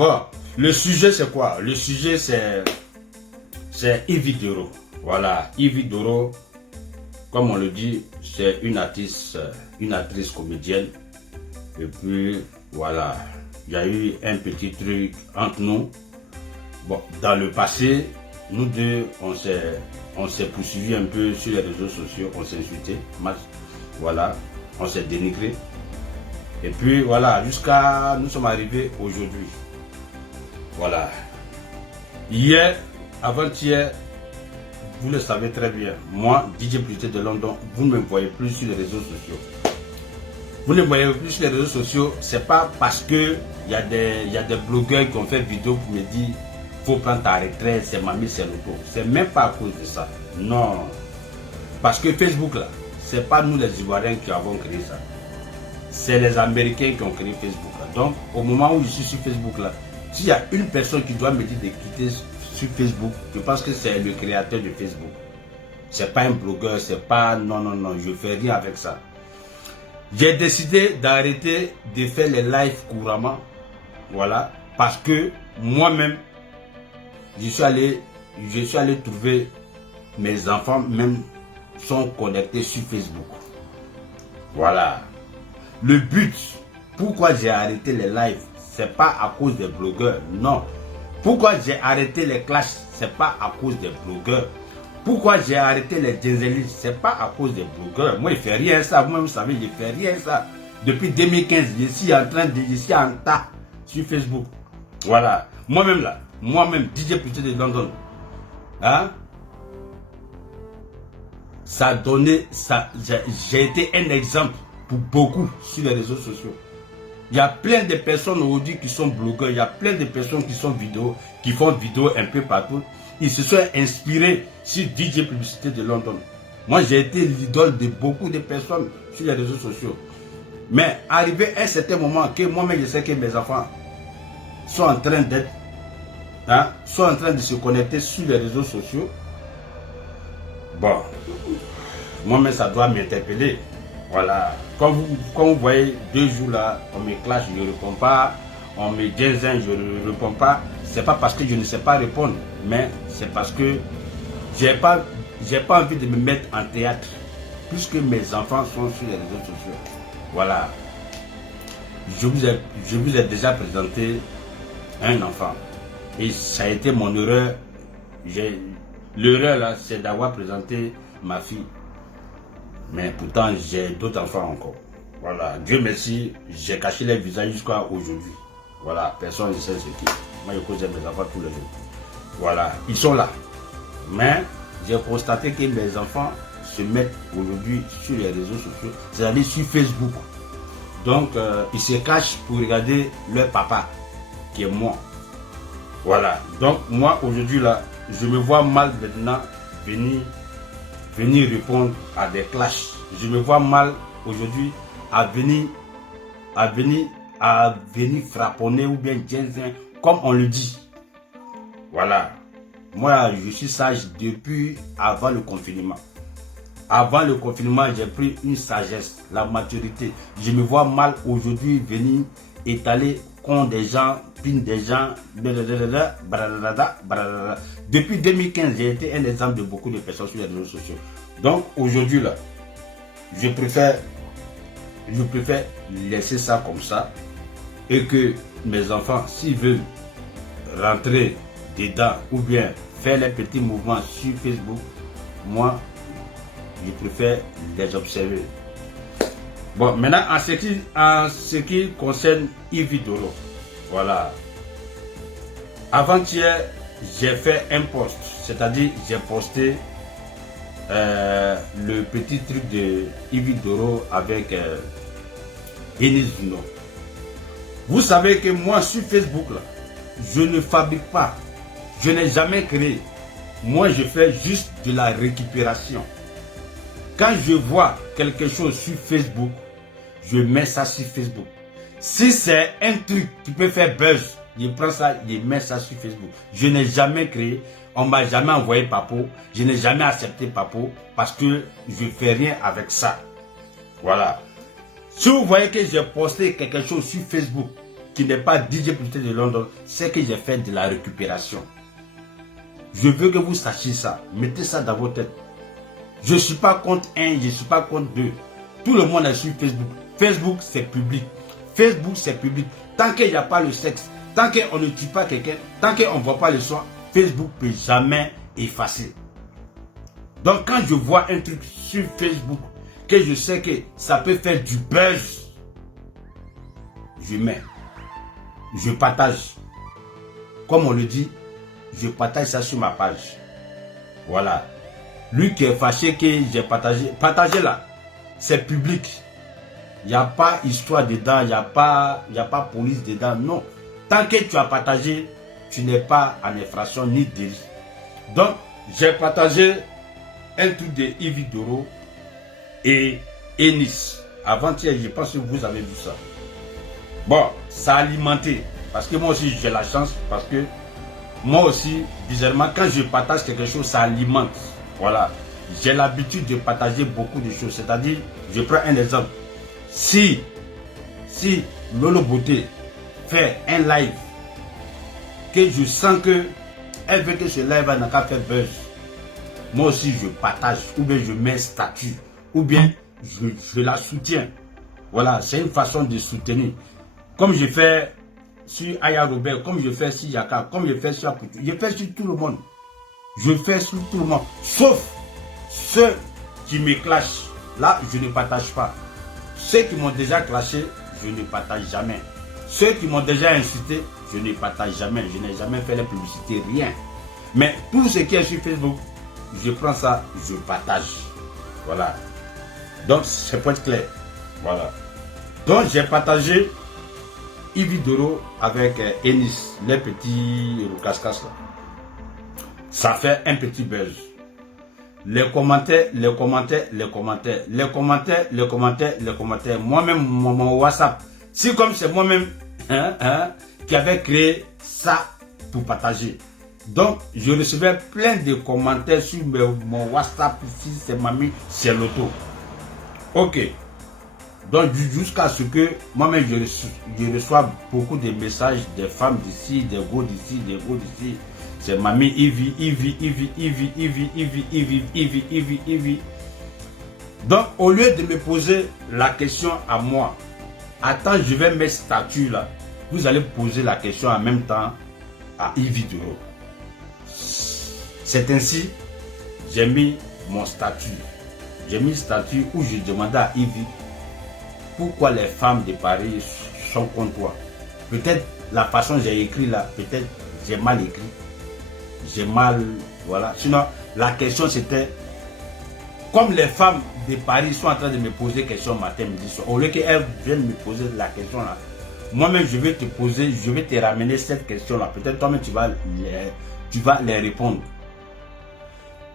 Bon, le sujet c'est quoi? Le sujet c'est Yvi Doro. Voilà, Yvi Doro, comme on le dit, c'est une actrice comédienne. Et puis voilà, il y a eu un petit truc entre nous. Bon, dans le passé, nous deux, on s'est poursuivi un peu sur les réseaux sociaux, on s'est insulté, voilà, on s'est dénigré. Et puis voilà, jusqu'à nous sommes arrivés aujourd'hui. Voilà. Hier, avant-hier, vous le savez très bien, moi, DJ Plité de London, vous ne me voyez plus sur les réseaux sociaux. Vous ne me voyez plus sur les réseaux sociaux, c'est pas parce que il y a des blogueurs qui ont fait vidéo pour me dire faut prendre ta retraite, c'est mamie, c'est l'auto. C'est même pas à cause de ça. Non. Parce que Facebook là, c'est pas nous les Ivoiriens qui avons créé ça. C'est les Américains qui ont créé Facebook là. Donc, au moment où je suis sur Facebook là, s'il y a une personne qui doit me dire de quitter sur Facebook, je pense que c'est le créateur de Facebook. C'est pas un blogueur, c'est pas... Non, je fais rien avec ça. J'ai décidé d'arrêter de faire les lives couramment. Voilà. Parce que moi-même, je suis allé trouver mes enfants même sont connectés sur Facebook. Voilà. Le but, pourquoi j'ai arrêté les lives, c'est pas à cause des blogueurs, non. Pourquoi j'ai arrêté les clashs, c'est pas à cause des blogueurs. Pourquoi j'ai arrêté les Denzelis, c'est pas à cause des blogueurs. Moi, je fais rien ça, vous-même savez, je fais rien ça. Depuis 2015, je suis en tas sur Facebook. Voilà. Moi-même là, DJ Plité de London. Hein? Ça a donné, j'ai été un exemple pour beaucoup sur les réseaux sociaux. Il y a plein de personnes aujourd'hui qui sont blogueurs, il y a plein de personnes qui font vidéo un peu partout. Ils se sont inspirés sur DJ Publicité de London. Moi, j'ai été l'idole de beaucoup de personnes sur les réseaux sociaux. Mais arrivé à un certain moment que moi-même, je sais que mes enfants sont en train d'être, sont en train de se connecter sur les réseaux sociaux. Bon, moi-même, ça doit m'interpeller. Voilà. Quand vous voyez 2 jours là, on me clash, je ne réponds pas. On me ginzin, je ne réponds pas. C'est pas parce que je ne sais pas répondre, mais c'est parce que j'ai pas envie de me mettre en théâtre, puisque mes enfants sont sur les réseaux sociaux. Voilà. Je vous ai déjà présenté un enfant. Et ça a été mon erreur. L'erreur là, c'est d'avoir présenté ma fille. Mais pourtant, j'ai d'autres enfants encore. Voilà. Dieu merci, j'ai caché les visages jusqu'à aujourd'hui. Voilà. Personne ne sait ce qui. Moi, je cause mes enfants tous les jours. Voilà. Ils sont là. Mais j'ai constaté que mes enfants se mettent aujourd'hui sur les réseaux sociaux, c'est-à-dire sur Facebook. Donc, ils se cachent pour regarder leur papa, qui est moi. Voilà. Donc, moi, aujourd'hui, là, je me vois mal maintenant venir répondre à des clashs. Je me vois mal aujourd'hui à venir frapponner ou bien ginzin, comme on le dit. Voilà. Moi, je suis sage depuis avant le confinement. Avant le confinement, j'ai pris une sagesse, la maturité. Je me vois mal aujourd'hui venir étaler contre des gens, pine des gens, Depuis 2015, j'ai été un exemple de beaucoup de personnes sur les réseaux sociaux. Donc aujourd'hui là, je préfère laisser ça comme ça et que mes enfants, s'ils veulent rentrer dedans ou bien faire les petits mouvements sur Facebook, moi, je préfère les observer. Bon, maintenant, en ce qui concerne Yvi Doro, voilà. Avant-hier, j'ai fait un post, c'est-à-dire j'ai posté le petit truc de Yvi Doro avec Enis Zuno. Vous savez que moi, sur Facebook, là, je ne fabrique pas, je n'ai jamais créé. Moi, je fais juste de la récupération. Quand je vois quelque chose sur Facebook, je mets ça sur Facebook. Si c'est un truc qui peut faire buzz, je prends ça, je mets ça sur Facebook. Je n'ai jamais créé, on ne m'a jamais envoyé Papo, je n'ai jamais accepté Papo parce que je ne fais rien avec ça. Voilà. Si vous voyez que j'ai posté quelque chose sur Facebook qui n'est pas DJ Putain de London, c'est que j'ai fait de la récupération. Je veux que vous sachiez ça. Mettez ça dans vos têtes. Je ne suis pas contre un, je ne suis pas contre deux. Tout le monde est sur Facebook. Facebook, c'est public. Facebook, c'est public. Tant qu'il n'y a pas le sexe, tant qu'on ne tue pas quelqu'un, tant qu'on ne voit pas le sang, Facebook ne peut jamais effacer. Donc, quand je vois un truc sur Facebook, que je sais que ça peut faire du buzz, je mets. Je partage. Comme on le dit, je partage ça sur ma page. Voilà. Lui qui est fâché que j'ai partagé, partagez là. C'est public. Il n'y a pas histoire dedans, il n'y a pas police dedans. Non. Tant que tu as partagé, tu n'es pas en infraction ni délit. Donc, j'ai partagé un truc de Yves Doro et Ennis. Avant-hier, je pense que vous avez vu ça. Bon, ça a alimenté. Parce que moi aussi, j'ai la chance. Parce que moi aussi, bizarrement, quand je partage quelque chose, ça alimente. Voilà. J'ai l'habitude de partager beaucoup de choses. C'est-à-dire, je prends un exemple. Si Lolo Beauté fait un live, que je sens que elle veut que ce live n'a qu'à faire buzz, moi aussi je partage, ou bien je mets statut, ou bien je la soutiens. Voilà, c'est une façon de soutenir. Comme je fais sur Aya Robert, comme je fais sur Yaka, comme je fais sur Aputu, je fais sur tout le monde. Je fais sur tout le monde. Sauf ceux qui me clashent. Là, je ne partage pas. Ceux qui m'ont déjà clashé, je ne partage jamais. Ceux qui m'ont déjà insulté, je ne partage jamais. Je n'ai jamais fait la publicité, rien. Mais tout ce qui est sur Facebook, je prends ça, je partage. Voilà. Donc, c'est pour être clair. Voilà. Donc, j'ai partagé Yves Doro avec Ennis, les petits roucascas là. Ça fait un petit buzz. Les commentaires. Moi-même, mon WhatsApp. Si comme c'est moi-même qui avait créé ça pour partager. Donc, je recevais plein de commentaires sur mon WhatsApp. Si c'est mamie, c'est l'auto. Ok. Donc, jusqu'à ce que moi-même, je reçois beaucoup de messages des femmes d'ici, des gars d'ici, des gars d'ici. C'est mamie Ivy. Donc, au lieu de me poser la question à moi, attends, je vais mettre statut là. Vous allez poser la question en même temps à Yves Doro. C'est ainsi, j'ai mis mon statut. J'ai mis statut où je demandais à Yves pourquoi les femmes de Paris sont contre toi. Peut-être la façon dont j'ai écrit là, peut-être j'ai mal écrit. J'ai mal, voilà. Sinon, la question c'était, comme les femmes de Paris sont en train de me poser question matin, midi, soir, au lieu qu'elles viennent me poser la question là, moi-même je vais te poser, je vais te ramener cette question là. Peut-être toi-même tu vas les répondre.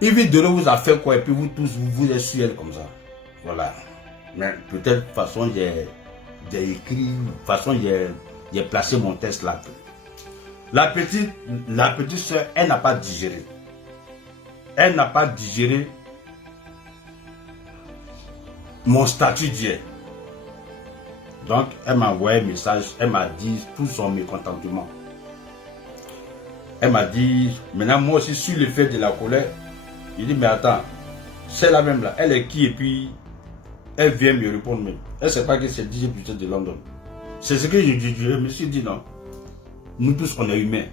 Yves Doro vous a fait quoi et puis vous tous, vous êtes sur elle comme ça. Voilà. Mais peut-être de toute façon j'ai écrit, de toute façon j'ai placé mon test là. La petite soeur, elle n'a pas digéré. Elle n'a pas digéré mon statut d'hier. Donc, elle m'a envoyé un message, elle m'a dit tout son mécontentement. Elle m'a dit, maintenant moi aussi sur le fait de la colère, je dis mais attends, c'est la même là, elle est qui et puis elle vient me répondre même. Elle ne sait pas que c'est DJ Putain de London. C'est ce que je me suis dit non. Nous tous on est humains.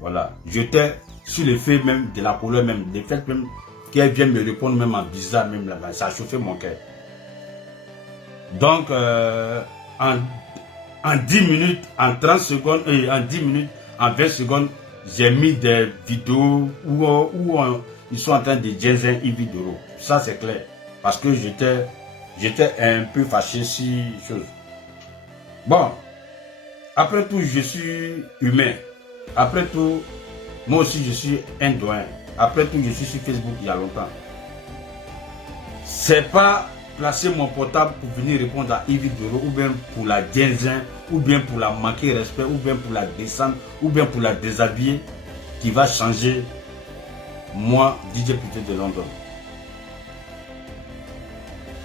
Voilà. J'étais sur le fait même de la colère même, le fait même qu'elle vienne me répondre même en bizarre même là-bas, ça a chauffé mon cœur. Donc en 10 minutes, en 30 secondes, en 10 minutes, en 20 secondes, j'ai mis des vidéos où ils sont en train de jaser Yves Doro. Ça c'est clair. Parce que j'étais un peu fâché sur chose. Bon, après tout, je suis humain. Après tout, moi aussi je suis un doyen. Après tout, je suis sur Facebook il y a longtemps. C'est pas placer mon portable pour venir répondre à Yves Doro, ou bien pour la ginzin, ou bien pour la manquer respect, ou bien pour la descendre, ou bien pour la déshabiller, qui va changer moi, DJ Putain de London.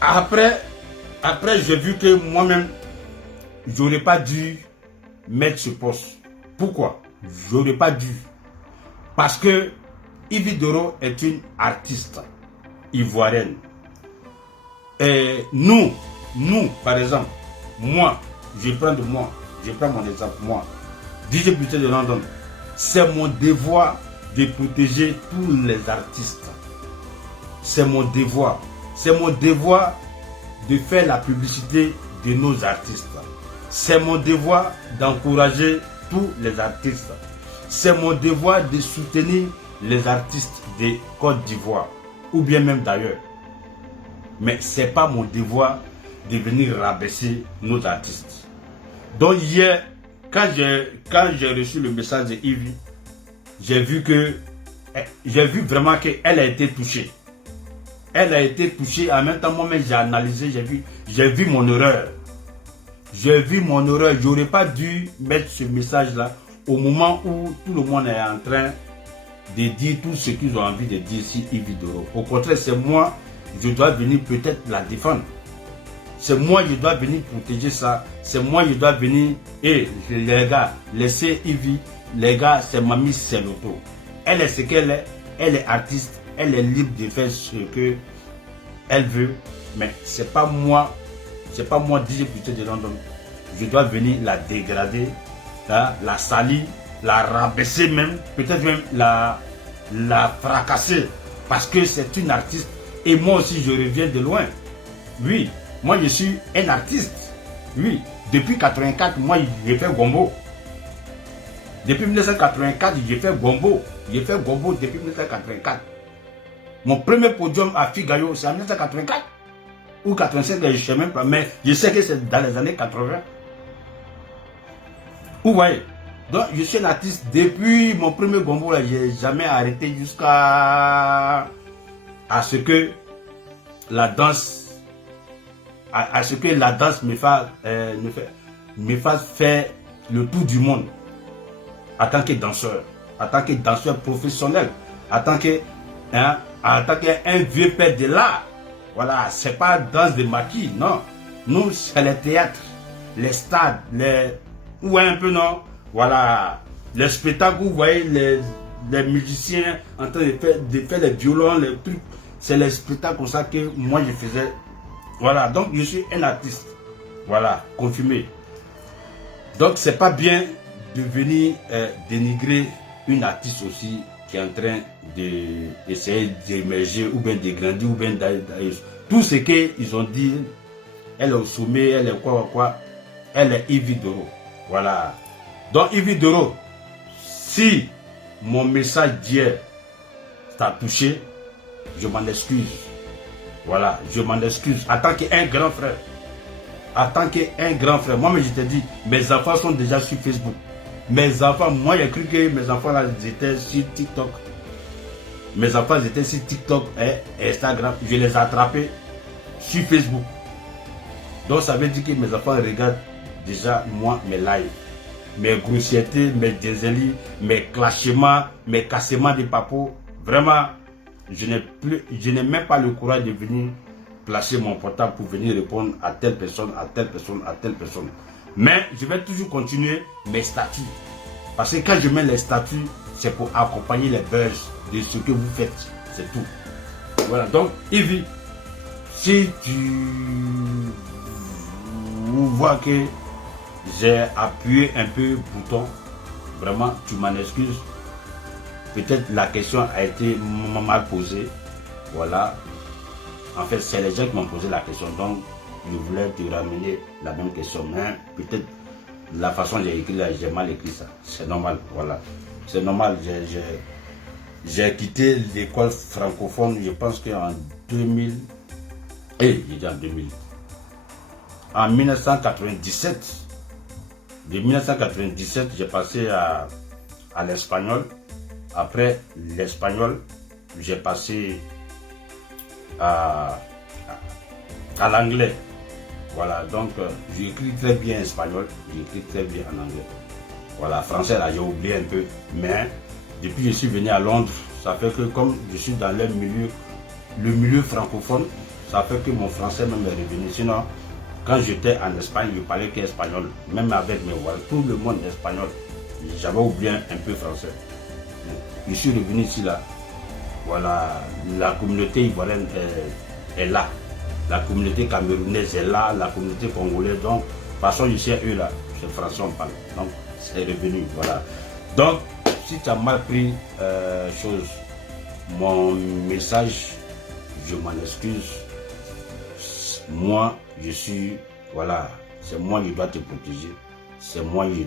Après j'ai vu que moi-même, j'aurais pas dû mettre ce poste. Pourquoi? Je n'aurais pas dû. Parce que Yvi Doro est une artiste ivoirienne. Et nous, par exemple, moi, je prends mon exemple, moi, DJ Buté de London, c'est mon devoir de protéger tous les artistes. C'est mon devoir. C'est mon devoir de faire la publicité de nos artistes. C'est mon devoir d'encourager tous les artistes. C'est mon devoir de soutenir les artistes de Côte d'Ivoire ou bien même d'ailleurs. Mais ce n'est pas mon devoir de venir rabaisser nos artistes. Donc hier, quand j'ai reçu le message de Yvi, j'ai vu vraiment qu'elle a été touchée. Elle a été touchée. En même temps, moi-même, j'ai analysé, j'ai vu mon erreur. J'ai vu mon erreur. Je n'aurais pas dû mettre ce message-là au moment où tout le monde est en train de dire tout ce qu'ils ont envie de dire sur Yvi Doro. Au contraire, c'est moi, je dois venir peut-être la défendre. C'est moi, je dois venir protéger ça. C'est moi, je dois venir. Et les gars, laissez Yvi. Les gars, c'est Mamie Seloto. Elle est ce qu'elle est. Elle est artiste. Elle est libre de faire ce qu'elle veut. Mais c'est pas moi. C'est pas moi, DJ Buté de London. Je dois venir la dégrader, la salir, la rabaisser même. Peut-être même la fracasser. Parce que c'est une artiste. Et moi aussi, je reviens de loin. Oui. Moi, je suis un artiste. Oui. Depuis 1984, moi, j'ai fait Gombo. Depuis 1984, j'ai fait Gombo. J'ai fait Gombo depuis 1984. Mon premier podium à Figaro, c'est en 1984. Ou 85, je ne sais même pas. Mais je sais que c'est dans les années 80. Vous voyez. Donc, je suis un artiste. Depuis mon premier Gombo, je n'ai jamais arrêté jusqu'à ce que la danse me fasse faire le tour du monde en tant que danseur professionnel, en tant qu'un vieux père de l'art. Voilà, c'est pas danse de maquis, non. Nous, c'est le théâtre, les stades, vous voyez un peu, non? Voilà, les spectacles, vous voyez les musiciens en train de faire les violons, les trucs. C'est les spectacles comme ça que moi je faisais. Voilà, donc je suis un artiste. Voilà, confirmé. Donc c'est pas bien de venir dénigrer une artiste aussi qui est en train d'essayer d'émerger ou bien de grandir ou bien d'aller. Tout ce qu'ils ont dit, elle est au sommet, elle est quoi, elle est Yvi Doro. Voilà. Donc Yvi Doro, si mon message d'hier t'a touché, je m'en excuse. Voilà, je m'en excuse. En tant qu'un grand frère. En tant qu'un grand frère. Moi, je te dis, mes enfants sont déjà sur Facebook. Mes enfants, moi, j'ai cru que mes enfants là, étaient sur TikTok. Mes enfants étaient sur TikTok et Instagram. Je les ai attrapés sur Facebook. Donc, ça veut dire que mes enfants regardent déjà, moi, mes lives. Mes grossièretés, mes désélis, mes clashements, mes cassements de papos. Vraiment. Je n'ai même pas le courage de venir placer mon portable pour venir répondre à telle personne, à telle personne, à telle personne. Mais je vais toujours continuer mes statuts. Parce que quand je mets les statuts, c'est pour accompagner les buzz de ce que vous faites. C'est tout. Voilà. Donc, Yvi, si tu vois que j'ai appuyé un peu le bouton, vraiment, tu m'en excuses. Peut-être la question a été mal posée. Voilà. En fait, c'est les gens qui m'ont posé la question. Donc, je voulais te ramener la même question. Mais peut-être la façon dont j'ai écrit là, j'ai mal écrit ça. C'est normal. Voilà. C'est normal. J'ai quitté l'école francophone, je pense qu'en 2000. J'ai dit en 2000. En 1997. De 1997, j'ai passé à l'espagnol. Après l'espagnol, j'ai passé à l'anglais. Voilà, donc j'écris très bien espagnol, j'écris très bien en anglais. Voilà, français là, j'ai oublié un peu. Mais depuis que je suis venu à Londres, ça fait que comme je suis dans le milieu francophone, ça fait que mon français même est revenu. Sinon, Quand j'étais en Espagne, je parlais qu'espagnol. Même avec mes voisins, tout le monde espagnol. J'avais oublié un peu français. Je suis revenu ici là. Voilà, la communauté ivoirienne est là. La communauté camerounaise est là, la communauté congolaise. Donc, passons ici à eux là, c'est français on parle. Donc, c'est revenu, voilà. Donc, si tu as mal pris mon message, je m'en excuse. Moi, je suis, voilà, c'est moi qui dois te protéger. C'est moi qui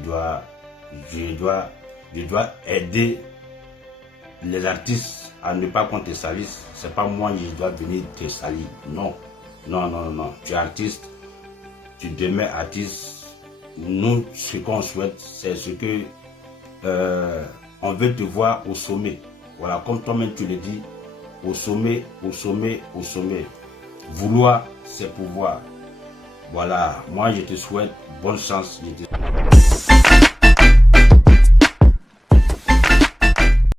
je dois aider les artistes à ne pas qu'on te salisse. C'est pas moi qui dois venir te salir. Non, non, non, non. Tu es artiste, tu demeures artiste. Nous, ce qu'on souhaite, c'est ce que on veut te voir au sommet. Voilà, comme toi-même tu le dis, au sommet, au sommet, au sommet. Vouloir, c'est pouvoir. Voilà, moi je te souhaite bonne chance.